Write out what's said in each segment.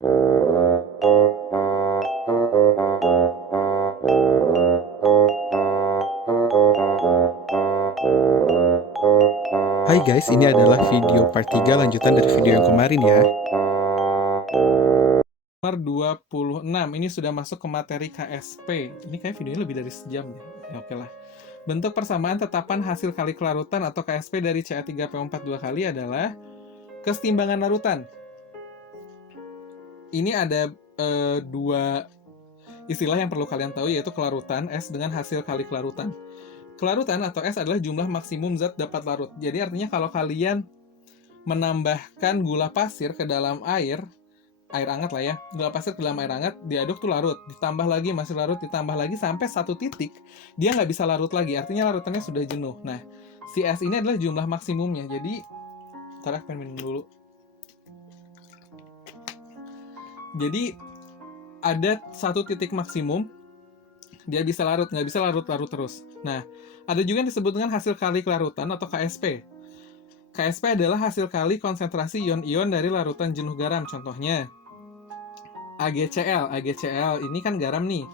Hai guys, ini adalah video part 3 lanjutan dari video yang kemarin ya. Nomor 26, ini sudah masuk ke materi KSP. Ini kayak videonya lebih dari sejam ya. Ya oke lah. Bentuk persamaan tetapan hasil kali kelarutan atau KSP dari Ca3PO4 dua kali adalah kesetimbangan larutan. Ini ada dua istilah yang perlu kalian tahu, yaitu kelarutan S dengan hasil kali kelarutan. Kelarutan atau S adalah jumlah maksimum zat dapat larut. Jadi artinya kalau kalian menambahkan gula pasir ke dalam air hangat lah ya, gula pasir ke dalam air hangat, diaduk tuh larut, ditambah lagi, masih larut, ditambah lagi, sampai satu titik, dia nggak bisa larut lagi, artinya larutannya sudah jenuh. Nah, si S ini adalah jumlah maksimumnya, jadi, ntar aku pengen minum dulu. Jadi, ada satu titik maksimum, dia bisa larut, nggak bisa larut-larut terus. Nah, ada juga yang disebut dengan hasil kali kelarutan atau KSP. KSP adalah hasil kali konsentrasi ion-ion dari larutan jenuh garam. Contohnya, AgCl. AgCl ini kan garam nih.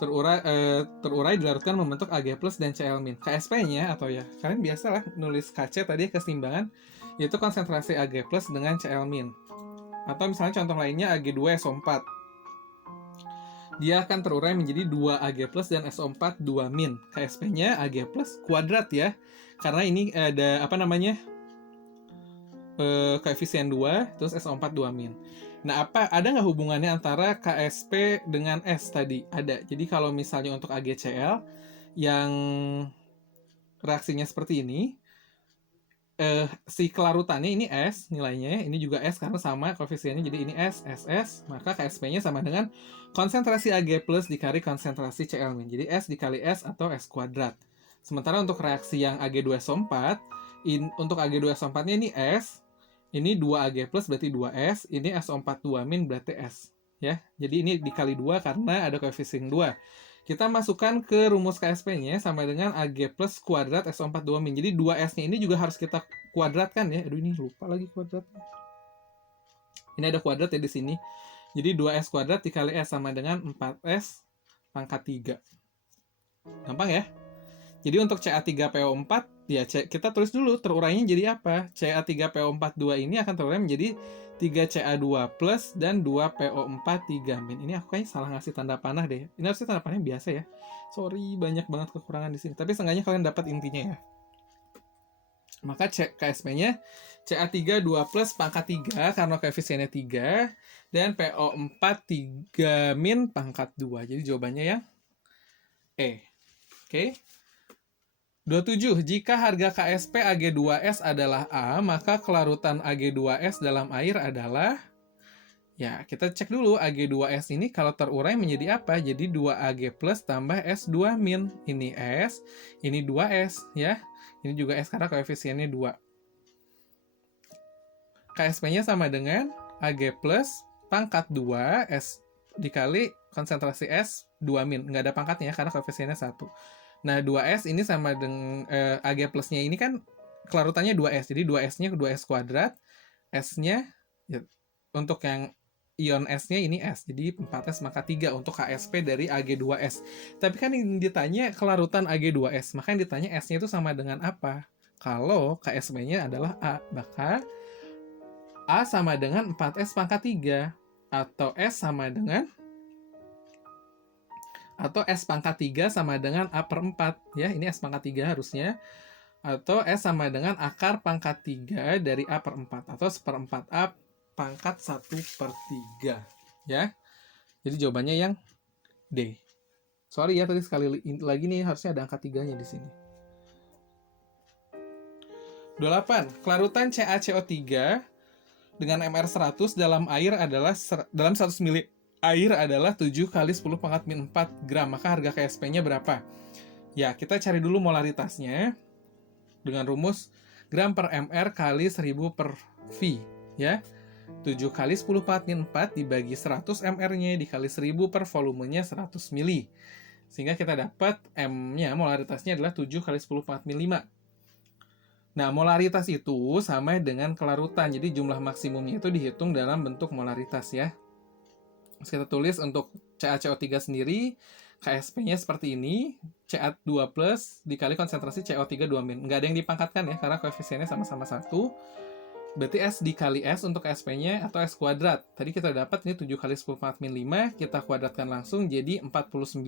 Terurai dilarutkan membentuk Ag plus dan Cl-. KSP-nya, atau ya, kalian biasalah nulis KC tadi, kesetimbangan, yaitu konsentrasi Ag plus dengan Cl-. Atau misalnya contoh lainnya Ag2SO4. Dia akan terurai menjadi 2 Ag plus dan SO4 2-. KSP-nya Ag plus kuadrat ya. Karena ini ada koefisien 2, terus SO4 2-. Nah, ada nggak hubungannya antara KSP dengan S tadi? Ada. Jadi kalau misalnya untuk AgCl yang reaksinya seperti ini, si kelarutannya ini S nilainya, ini juga S karena sama koefisiennya, jadi ini S, SS, maka KSP-nya sama dengan konsentrasi Ag plus dikali konsentrasi Cl-. Jadi S dikali S atau S kuadrat. Sementara untuk reaksi yang Ag2SO4, untuk Ag2SO4-nya ini S, ini 2 Ag plus berarti 2S, ini SO4 2- berarti S. Ya, jadi ini dikali 2 karena ada koefisien 2. Kita masukkan ke rumus KSP-nya sama dengan Ag plus kuadrat SO4 2-. Jadi 2S-nya ini juga harus kita kuadratkan ya. Aduh, ini lupa lagi kuadrat. Ini ada kuadrat ya di sini. Jadi 2S kuadrat dikali S sama dengan 4S pangkat 3. Gampang ya? Jadi untuk Ca3PO4, ya kita tulis dulu terurainya jadi apa. Ca3PO42 ini akan terurai menjadi 3Ca2 plus dan 2PO4 3-. Ini aku kayaknya salah ngasih tanda panah deh. Ini harusnya tanda panahnya biasa ya. Sorry, banyak banget kekurangan di sini. Tapi seenggaknya kalian dapat intinya ya. Maka KSP-nya Ca3 2 plus pangkat 3 karena koefisiennya 3, dan PO4 3- pangkat 2. Jadi jawabannya yang E. Oke. 27. Jika harga KSP Ag2S adalah A, maka kelarutan Ag2S dalam air adalah, ya kita cek dulu Ag2S ini kalau terurai menjadi apa? Jadi 2Ag plus tambah S2-. Ini S, ini 2S ya. Ini juga S karena koefisiennya 2. KSP-nya sama dengan Ag plus pangkat 2 S dikali konsentrasi S 2-. Nggak ada pangkatnya karena koefisiennya 1. Nah, 2S ini sama dengan Ag plusnya ini kan kelarutannya 2S. Jadi 2S-nya 2S kuadrat. S-nya, ya, untuk yang ion S-nya ini S. Jadi 4S maka 3 untuk KSP dari Ag2S. Tapi kan yang ditanya kelarutan Ag2S. Maka yang ditanya S-nya itu sama dengan apa? Kalau KSP-nya adalah A, maka A sama dengan 4S pangkat 3. Atau S sama dengan S pangkat 3 sama dengan A per 4. Ya, ini S pangkat 3 harusnya. Atau S sama dengan akar pangkat 3 dari A per 4. Atau seperempat A pangkat 1 per 3. Ya, jadi jawabannya yang D. Sorry ya, tadi sekali lagi nih harusnya ada angka 3-nya di sini. 28. Kelarutan CaCO3 dengan MR100 dalam air adalah dalam 100 ml air adalah 7 kali 10 pangkat min 4 gram. Maka harga KSP-nya berapa? Ya, kita cari dulu molaritasnya dengan rumus gram per mr kali 1000 per V. Ya, 7 kali 10 pangkat min 4 dibagi 100 mr-nya dikali 1000 per volumenya 100 mili. Sehingga kita dapat M-nya, molaritasnya adalah 7 kali 10 pangkat min 5. Nah, molaritas itu sama dengan kelarutan. Jadi jumlah maksimumnya itu dihitung dalam bentuk molaritas ya. Terus kita tulis untuk CaCO3 sendiri, KSP-nya seperti ini, Ca2 plus dikali konsentrasi CO3 2 min. Nggak ada yang dipangkatkan ya, karena koefisiennya sama-sama 1. Berarti S dikali S untuk KSP-nya atau S kuadrat. Tadi kita dapat ini 7 kali 10 pangkat min 5, kita kuadratkan langsung jadi 49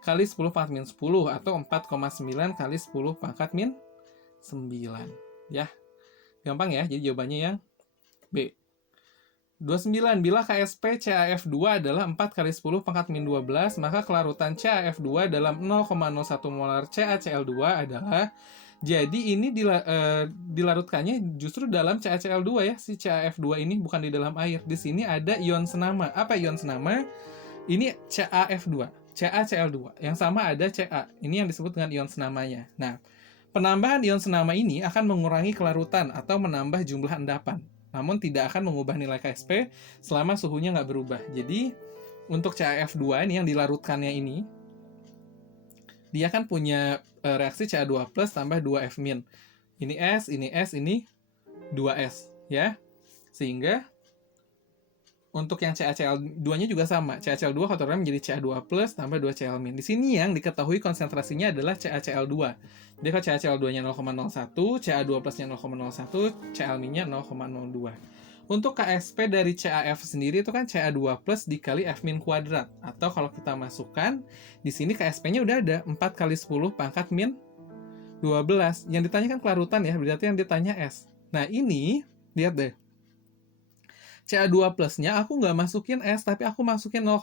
kali 10 pangkat min 10 atau 4,9 kali 10 pangkat min 9. Ya, gampang ya, jadi jawabannya yang B. 29. Bila KSP CaF2 adalah 4 kali 10 pangkat min 12, maka kelarutan CaF2 dalam 0,01 molar CaCl2 adalah, jadi ini dilarutkannya justru dalam CaCl2 ya, si CaF2 ini bukan di dalam air. Di sini ada ion senama. Apa ion senama? Ini CaF2, CaCl2. Yang sama ada Ca. Ini yang disebut dengan ion senamanya. Nah, penambahan ion senama ini akan mengurangi kelarutan atau menambah jumlah endapan, namun tidak akan mengubah nilai KSP selama suhunya nggak berubah. Jadi, untuk CaF2 ini yang dilarutkannya ini, dia kan punya reaksi Ca2 plus tambah 2F min. Ini S, ini S, ini 2S. Ya, sehingga untuk yang CaCl2-nya juga sama. CaCl2 kotorannya menjadi Ca2 plus tambah 2Cl min. Di sini yang diketahui konsentrasinya adalah CaCl2. Jadi kalau CaCl2-nya 0,01, Ca2 plusnya 0,01, Cl min-nya 0,02. Untuk KSP dari CaF sendiri itu kan Ca2 plus dikali F min kuadrat. Atau kalau kita masukkan, di sini KSP-nya udah ada 4 kali 10 pangkat min 12. Yang ditanya kan kelarutan ya, berarti yang ditanya S. Nah ini, lihat deh. Ca2 plusnya aku nggak masukin S, tapi aku masukin 0,1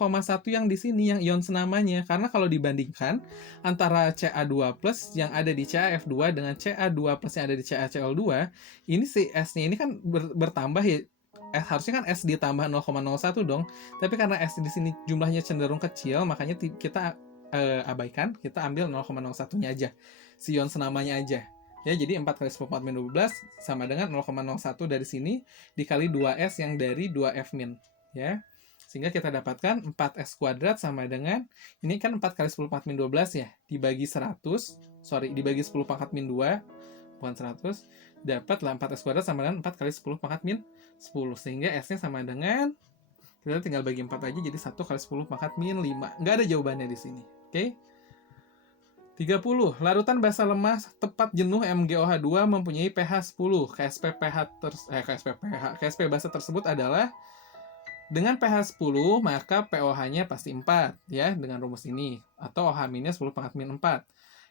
yang di sini, yang ion senamanya. Karena kalau dibandingkan antara Ca2 plus yang ada di CaF2 dengan Ca2 plus yang ada di CaCl2, ini si S-nya ini kan bertambah ya. Harusnya kan S ditambah 0,01 dong. Tapi karena S di sini jumlahnya cenderung kecil, makanya kita abaikan, kita ambil 0,01-nya aja. Si ion senamanya aja. Ya, jadi 4 kali 10 min 12 sama dengan 0,01 dari sini dikali 2S yang dari 2F min. Ya, sehingga kita dapatkan 4S kuadrat sama dengan, ini kan 4 kali 10 min 12 ya, dibagi 100, dibagi 10 pangkat min 2, bukan 100, dapatlah 4S kuadrat sama dengan 4 kali 10 pangkat min 10. Sehingga S-nya sama dengan, kita tinggal bagi 4 aja, jadi 1 kali 10 pangkat min 5. Nggak ada jawabannya di sini. Oke? 30. Larutan basa lemah tepat jenuh MgOH2 mempunyai pH 10. KSP basa tersebut adalah dengan pH 10, maka pOH-nya pasti 4 ya, dengan rumus ini, atau OH-nya 10 pangkat min 4.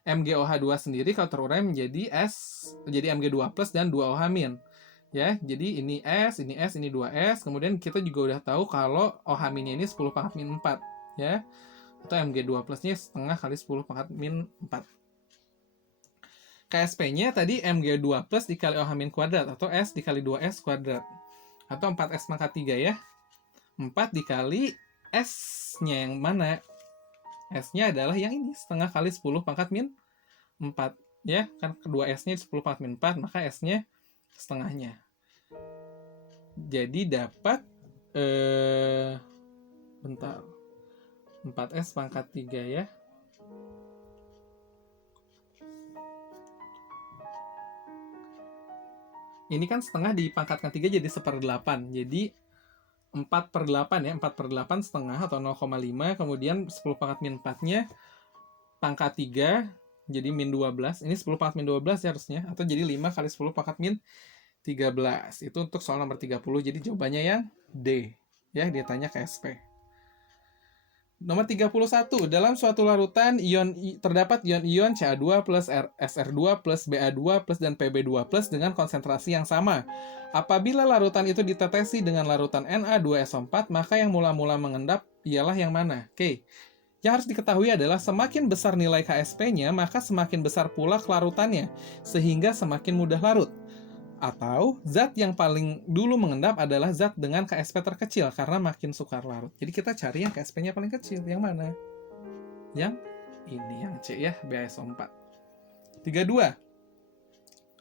MgOH2 sendiri kalau terurai menjadi S, jadi Mg2 plus dan 2 OH min. Ya, jadi ini S, ini S, ini 2S. Kemudian kita juga udah tahu kalau OH-nya ini 10 pangkat min 4 ya. Atau Mg2 plusnya setengah kali 10 pangkat min 4. KSP-nya tadi Mg2 plus dikali OH min kuadrat, atau S dikali 2S kuadrat. Atau 4S pangkat 3 ya. 4 dikali S-nya yang mana? S-nya adalah yang ini, setengah kali 10 pangkat min 4. Ya, kan kedua S-nya 10 pangkat min 4, maka S-nya setengahnya. Jadi dapat, bentar. 4S pangkat 3 ya. Ini kan setengah dipangkatkan 3 jadi 1/8. Jadi 4/8 ya. 4/8 setengah atau 0,5. Kemudian 10 pangkat min 4-nya pangkat 3. Jadi min 12. Ini 10 pangkat min 12 ya harusnya. Atau jadi 5 kali 10 pangkat min 13. Itu untuk soal nomor 30. Jadi jawabannya yang D. Ya, dia tanya KSP. Nomor 31. Dalam suatu larutan terdapat ion-ion Ca2 plus SR2 plus Ba2 plus dan Pb2 plus dengan konsentrasi yang sama. Apabila larutan itu ditetesi dengan larutan Na2SO4, maka yang mula-mula mengendap ialah yang mana? Oke. Yang harus diketahui adalah semakin besar nilai KSP-nya, maka semakin besar pula kelarutannya, sehingga semakin mudah larut. Atau zat yang paling dulu mengendap adalah zat dengan KSP terkecil karena makin sukar larut. Jadi kita cari yang KSP-nya paling kecil. Yang mana? Yang ini, yang C ya, BaSO4. 32.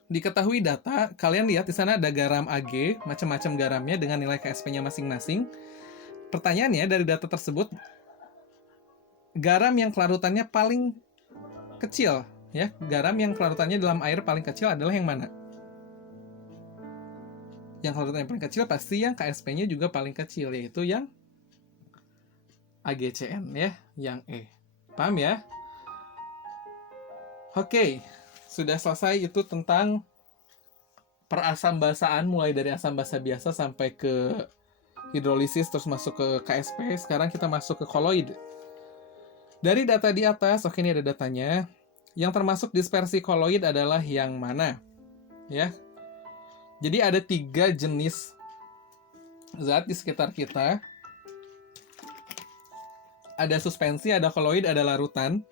Diketahui data, kalian lihat di sana ada garam Ag, macam-macam garamnya dengan nilai KSP-nya masing-masing. Pertanyaannya, dari data tersebut, garam yang kelarutannya paling kecil, ya, garam yang kelarutannya dalam air paling kecil adalah yang mana? Yang kelarutan yang paling kecil pasti yang KSP-nya juga paling kecil, yaitu yang AgCN ya, yang E. Paham ya? Oke, sudah selesai itu tentang perasam basaan, mulai dari asam basa biasa sampai ke hidrolisis terus masuk ke KSP. Sekarang kita masuk ke koloid. Dari data di atas, oke ini ada datanya. Yang termasuk dispersi koloid adalah yang mana? Ya. Jadi ada 3 jenis zat di sekitar kita. Ada suspensi, ada koloid, ada larutan.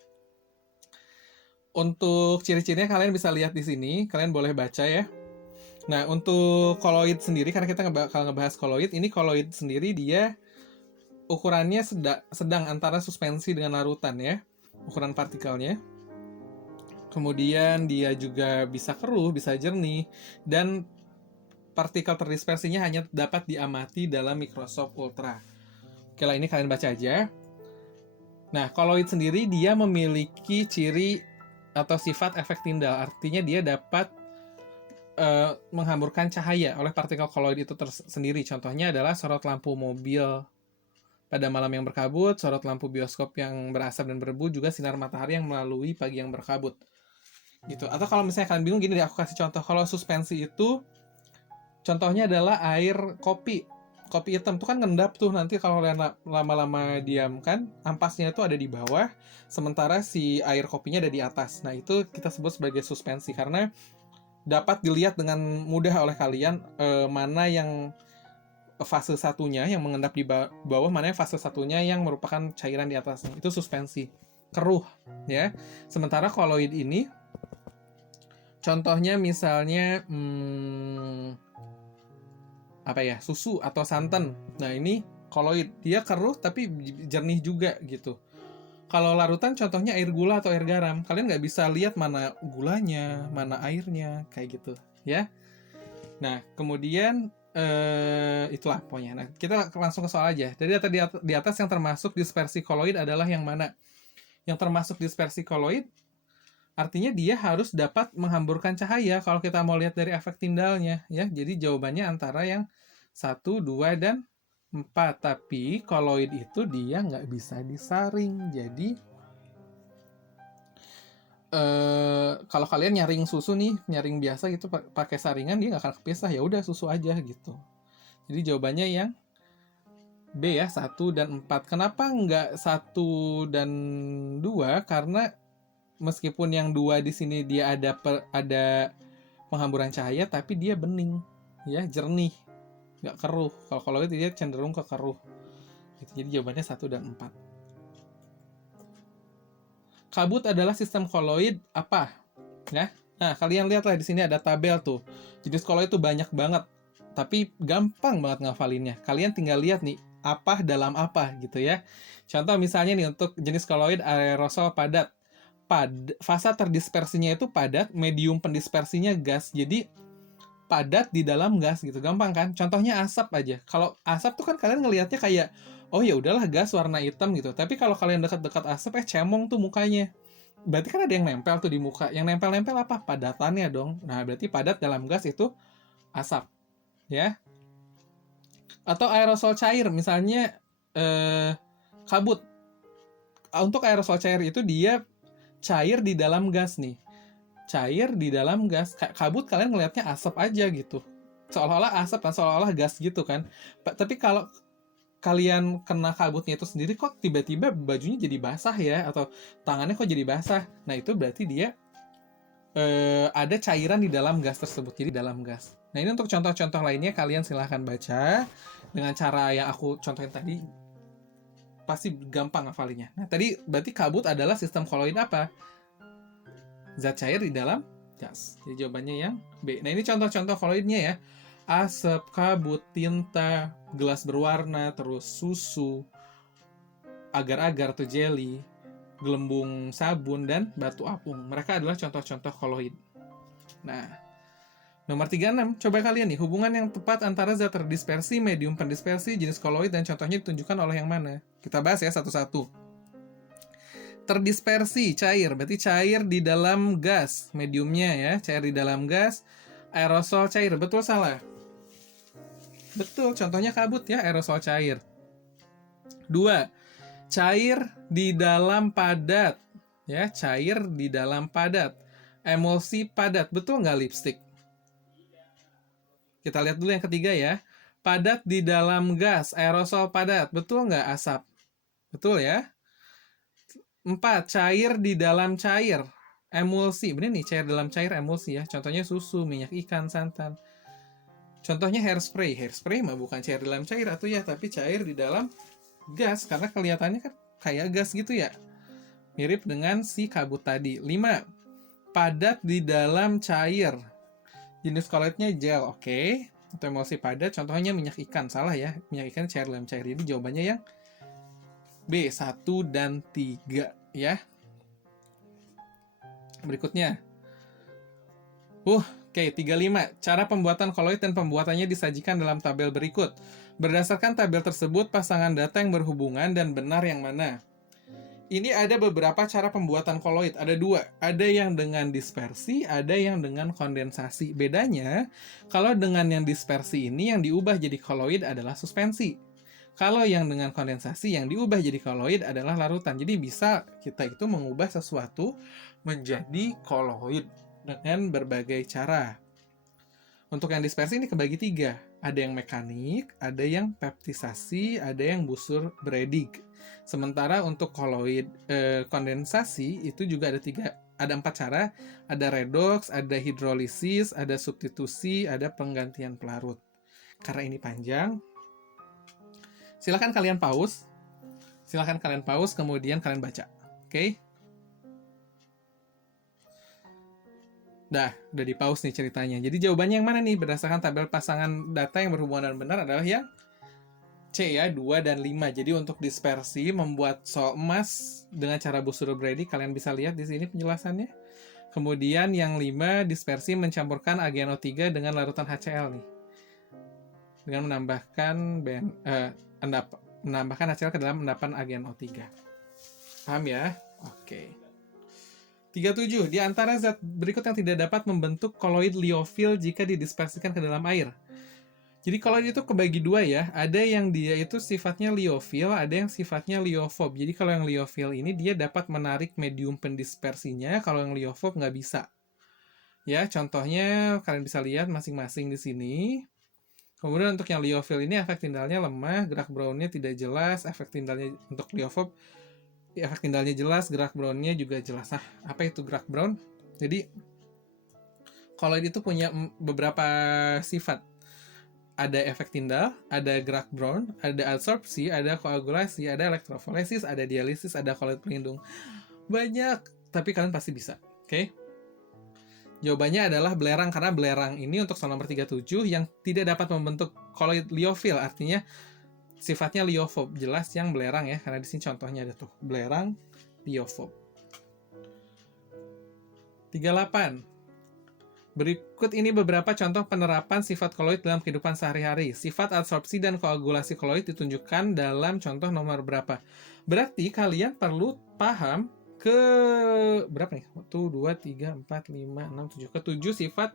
Untuk ciri-cirinya kalian bisa lihat di sini, kalian boleh baca ya. Nah, untuk koloid sendiri, karena kita bakal ngebahas koloid, ini koloid sendiri dia ukurannya sedang antara suspensi dengan larutan ya, ukuran partikelnya. Kemudian dia juga bisa keruh, bisa jernih, dan partikel terdispersinya hanya dapat diamati dalam mikroskop ultra. Oke lah, ini kalian baca aja. Nah, koloid sendiri dia memiliki ciri atau sifat efek tindal, artinya dia dapat menghamburkan cahaya oleh partikel koloid itu sendiri. Contohnya adalah sorot lampu mobil pada malam yang berkabut, sorot lampu bioskop yang berasap dan berdebu, juga sinar matahari yang melalui pagi yang berkabut. Gitu. Atau kalau misalnya kalian bingung, gini deh, aku kasih contoh. Kalau suspensi itu, contohnya adalah air kopi. Kopi hitam tuh kan ngendap tuh, nanti kalau kalian lama-lama diam kan, ampasnya itu ada di bawah, sementara si air kopinya ada di atas. Nah, itu kita sebut sebagai suspensi, karena dapat dilihat dengan mudah oleh kalian mana yang fase satunya yang mengendap di bawah, mana yang fase satunya yang merupakan cairan di atasnya. Itu suspensi, keruh ya. Sementara koloid ini contohnya misalnya apa ya, susu atau santan. Nah, ini koloid, dia keruh tapi jernih juga gitu. Kalau larutan contohnya air gula atau air garam. Kalian nggak bisa lihat mana gulanya, mana airnya, kayak gitu ya. Nah, kemudian itulah pokoknya. Nah, kita langsung ke soal aja. Jadi data di atas yang termasuk dispersi koloid adalah yang mana? Yang termasuk dispersi koloid artinya dia harus dapat menghamburkan cahaya kalau kita mau lihat dari efek tindalnya ya. Jadi jawabannya antara yang 1, 2, dan 4. Tapi koloid itu dia nggak bisa disaring. Jadi kalau kalian nyaring susu nih, nyaring biasa gitu pakai saringan, dia nggak akan kepisah, ya udah susu aja gitu. Jadi jawabannya yang B ya, 1 dan 4. Kenapa nggak 1 dan 2? Karena meskipun yang 2 di sini dia ada penghamburan cahaya, tapi dia bening ya, jernih, nggak keruh. Kalau itu dia cenderung ke keruh gitu. Jadi jawabannya 1 dan 4. Kabut adalah sistem koloid apa? Ya. Nah, kalian lihatlah di sini ada tabel tuh. Jenis koloid itu banyak banget, tapi gampang banget ngafalinnya. Kalian tinggal lihat nih, apa dalam apa gitu ya. Contoh misalnya nih untuk jenis koloid aerosol padat. Fasa terdispersinya itu padat, medium pendispersinya gas. Jadi padat di dalam gas gitu. Gampang kan? Contohnya asap aja. Kalau asap tuh kan kalian ngelihatnya kayak oh ya udahlah gas warna hitam gitu. Tapi kalau kalian dekat-dekat asap cemong tuh mukanya. Berarti kan ada yang nempel tuh di muka. Yang nempel-nempel apa? Padatannya dong. Nah, berarti padat dalam gas itu asap. Ya. Atau aerosol cair misalnya kabut. Untuk aerosol cair itu dia cair di dalam gas nih. Cair di dalam gas. Kabut kalian ngelihatnya asap aja gitu. Seolah-olah asap kan, seolah-olah gas gitu kan. Tapi kalau kalian kena kabutnya itu sendiri, kok tiba-tiba bajunya jadi basah ya, atau tangannya kok jadi basah. Nah, itu berarti dia ada cairan di dalam gas tersebut, jadi dalam gas. Nah, ini untuk contoh-contoh lainnya kalian silahkan baca dengan cara yang aku contohin tadi, pasti gampang ngafalinya. Nah, tadi berarti kabut adalah sistem koloid apa? Zat cair di dalam gas. Jadi jawabannya yang B. Nah, ini contoh-contoh koloidnya ya. Asap, kabut, tinta, gelas berwarna, terus susu, agar-agar atau jelly, gelembung sabun, dan batu apung. Mereka adalah contoh-contoh koloid. Nah, nomor 36. Coba kalian nih, hubungan yang tepat antara zat terdispersi, medium pendispersi, jenis koloid, dan contohnya ditunjukkan oleh yang mana? Kita bahas ya satu-satu. Terdispersi, cair. Berarti cair di dalam gas. Mediumnya ya, cair di dalam gas. Aerosol cair. Betul salah? Betul, contohnya kabut ya, aerosol cair. 2. Cair di dalam padat. Ya, cair di dalam padat. Emulsi padat. Betul nggak lipstick? Kita lihat dulu yang ketiga ya. Padat di dalam gas. Aerosol padat. Betul nggak asap? Betul ya. 4. Cair di dalam cair. Emulsi. Bener nih, cair dalam cair emulsi ya. Contohnya susu, minyak ikan, santan. Contohnya hairspray. Hairspray mah bukan cair dalam cair atau ya, tapi cair di dalam gas. Karena kelihatannya kan kayak gas gitu ya. Mirip dengan si kabut tadi. 5. Padat di dalam cair. Jenis koloidnya gel, oke. Atau emulsi padat, contohnya minyak ikan. Salah ya, minyak ikan cair dalam cair. Jadi jawabannya yang B, 1 dan 3 ya. Berikutnya. Oke, 35. Cara pembuatan koloid dan pembuatannya disajikan dalam tabel berikut. Berdasarkan tabel tersebut, pasangan data yang berhubungan dan benar yang mana? Ini ada beberapa cara pembuatan koloid. Ada 2. Ada yang dengan dispersi, ada yang dengan kondensasi. Bedanya, kalau dengan yang dispersi ini, yang diubah jadi koloid adalah suspensi. Kalau yang dengan kondensasi, yang diubah jadi koloid adalah larutan. Jadi bisa kita itu mengubah sesuatu menjadi koloid dengan berbagai cara. Untuk yang dispersi ini kebagi 3. Ada yang mekanik, ada yang peptisasi, ada yang busur Bredig. Sementara untuk koloid kondensasi itu juga ada 4 cara. Ada redox, ada hidrolisis, ada substitusi, ada penggantian pelarut. Karena ini panjang, silakan kalian pause. Kemudian kalian baca. Oke? Udah di pause nih ceritanya. Jadi jawabannya yang mana nih? Berdasarkan tabel pasangan data yang berhubungan dan benar adalah yang C ya, 2 dan 5. Jadi untuk dispersi membuat sol emas dengan cara busur Brady, kalian bisa lihat di sini penjelasannya. Kemudian yang 5, dispersi mencampurkan AgNO3 dengan larutan HCl nih. Dengan menambahkan HCl ke dalam endapan AgNO3. Paham ya? Oke. 37. Di antara zat berikut yang tidak dapat membentuk koloid liofil jika didispersikan ke dalam air. Jadi koloid itu kebagi 2 ya. Ada yang dia itu sifatnya liofil, ada yang sifatnya liofob. Jadi kalau yang liofil ini dia dapat menarik medium pendispersinya, kalau yang liofob nggak bisa. Ya, contohnya kalian bisa lihat masing-masing di sini. Kemudian untuk yang liofil ini efek tindalnya lemah, gerak brownnya tidak jelas, efek tindalnya untuk liofob efek tindalnya jelas, gerak brownnya juga jelas. Nah, apa itu gerak brown? Jadi, koloid itu punya beberapa sifat. Ada efek tindal, ada gerak brown, ada adsorpsi, ada koagulasi, ada elektroforesis, ada dialisis, ada koloid pelindung. Banyak, tapi kalian pasti bisa. Oke? Jawabannya adalah belerang, karena belerang ini untuk soal nomor 37 yang tidak dapat membentuk koloid liofil, artinya sifatnya liofob, jelas yang belerang ya, karena di sini contohnya ada tuh, belerang liofob. 38. Berikut ini beberapa contoh penerapan sifat koloid dalam kehidupan sehari-hari. Sifat adsorpsi dan koagulasi koloid ditunjukkan dalam contoh nomor berapa. Berarti kalian perlu paham ke berapa nih? 1, 2, 3, 4, 5, 6, 7. Ke 7 sifat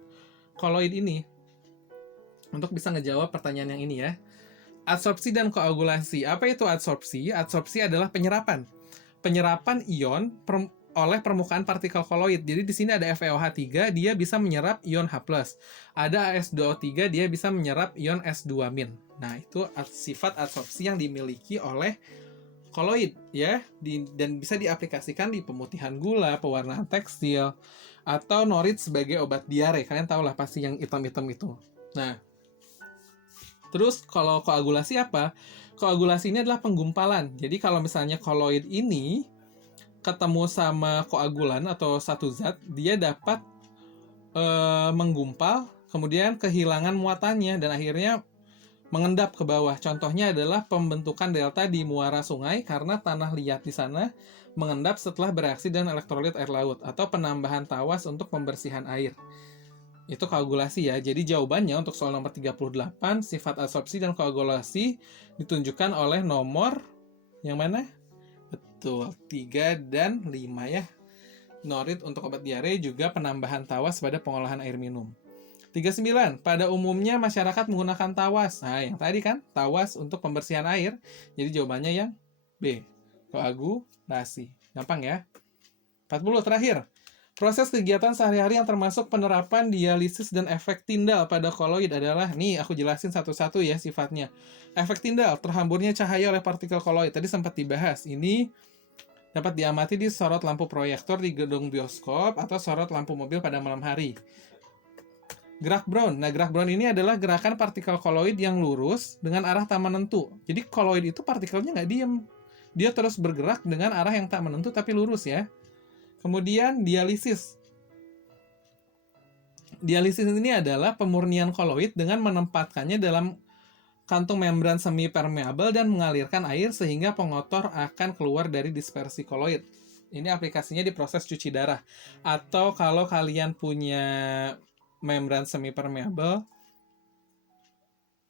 koloid ini. Untuk bisa ngejawab pertanyaan yang ini ya. Adsorpsi dan koagulasi. Apa itu adsorpsi? Adsorpsi adalah penyerapan. Penyerapan ion oleh permukaan partikel koloid. Jadi di sini ada FeOH3, dia bisa menyerap ion H+. Ada AS2O3, dia bisa menyerap ion S2-. Nah, itu sifat adsorpsi yang dimiliki oleh koloid ya, dan bisa diaplikasikan di pemutihan gula, pewarnaan tekstil, atau norit sebagai obat diare. Kalian tahu lah pasti yang hitam-hitam itu. Nah, terus kalau koagulasi apa? Koagulasi ini adalah penggumpalan. Jadi kalau misalnya koloid ini ketemu sama koagulan atau satu zat, dia dapat menggumpal, kemudian kehilangan muatannya dan akhirnya mengendap ke bawah. Contohnya adalah pembentukan delta di muara sungai karena tanah liat di sana mengendap setelah bereaksi dengan elektrolit air laut, atau penambahan tawas untuk pembersihan air. Itu koagulasi ya. Jadi jawabannya untuk soal nomor 38, sifat adsorpsi dan koagulasi ditunjukkan oleh nomor yang mana? Betul, 3 dan 5 ya. Norit untuk obat diare, juga penambahan tawas pada pengolahan air minum. 39. Pada umumnya masyarakat menggunakan tawas. Nah, yang tadi kan, tawas untuk pembersihan air. Jadi jawabannya yang B. koagulasi. Gampang ya. 40 terakhir. Proses kegiatan sehari-hari yang termasuk penerapan dialisis dan efek tindal pada koloid adalah, nih aku jelasin satu-satu ya sifatnya. Efek tindal, terhamburnya cahaya oleh partikel koloid. Tadi sempat dibahas. Ini dapat diamati di sorot lampu proyektor di gedung bioskop atau sorot lampu mobil pada malam hari. Gerak Brown. Nah, gerak Brown ini adalah gerakan partikel koloid yang lurus dengan arah tak menentu. Jadi koloid itu partikelnya nggak diem. Dia terus bergerak dengan arah yang tak menentu tapi lurus ya. Kemudian dialisis. Dialisis ini adalah pemurnian koloid dengan menempatkannya dalam kantung membran semi permeabel dan mengalirkan air sehingga pengotor akan keluar dari dispersi koloid. Ini aplikasinya di proses cuci darah. Atau kalau kalian punya membran semi permeabel,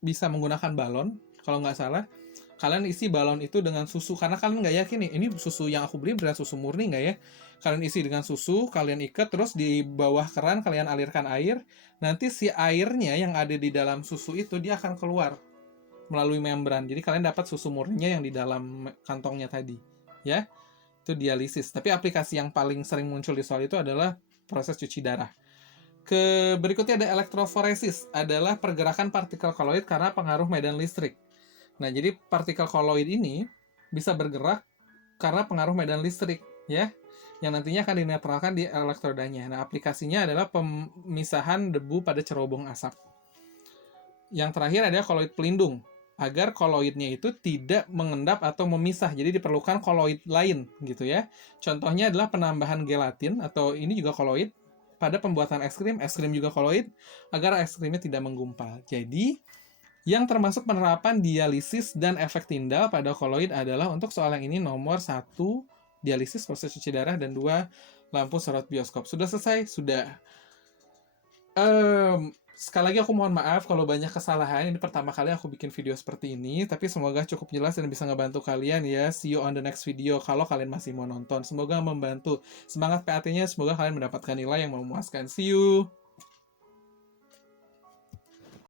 bisa menggunakan balon, kalau nggak salah. Kalian isi balon itu dengan susu, karena kalian nggak yakin nih, ini susu yang aku beli beneran susu murni nggak ya? Kalian isi dengan susu, kalian ikat, terus di bawah keran kalian alirkan air, nanti si airnya yang ada di dalam susu itu, dia akan keluar melalui membran. Jadi kalian dapat susu murninya yang di dalam kantongnya tadi. Ya, itu dialisis. Tapi aplikasi yang paling sering muncul di soal itu adalah proses cuci darah. Berikutnya ada elektroforesis, adalah pergerakan partikel koloid karena pengaruh medan listrik. Nah, jadi partikel koloid ini bisa bergerak karena pengaruh medan listrik, ya, yang nantinya akan dinetralkan di elektrodanya. Nah, aplikasinya adalah pemisahan debu pada cerobong asap. Yang terakhir ada koloid pelindung, agar koloidnya itu tidak mengendap atau memisah, jadi diperlukan koloid lain, gitu ya. Contohnya adalah penambahan gelatin, atau ini juga koloid, pada pembuatan es krim juga koloid, agar es krimnya tidak menggumpal. Jadi, yang termasuk penerapan dialisis dan efek tindal pada koloid adalah untuk soal yang ini nomor 1, dialisis proses cuci darah, dan 2, lampu sorot bioskop. Sudah selesai? Sudah. Sekali lagi aku mohon maaf kalau banyak kesalahan. Ini pertama kali aku bikin video seperti ini, tapi semoga cukup jelas dan bisa ngebantu kalian ya. See you on the next video kalau kalian masih mau nonton. Semoga membantu. Semangat PAT-nya, semoga kalian mendapatkan nilai yang memuaskan. See you!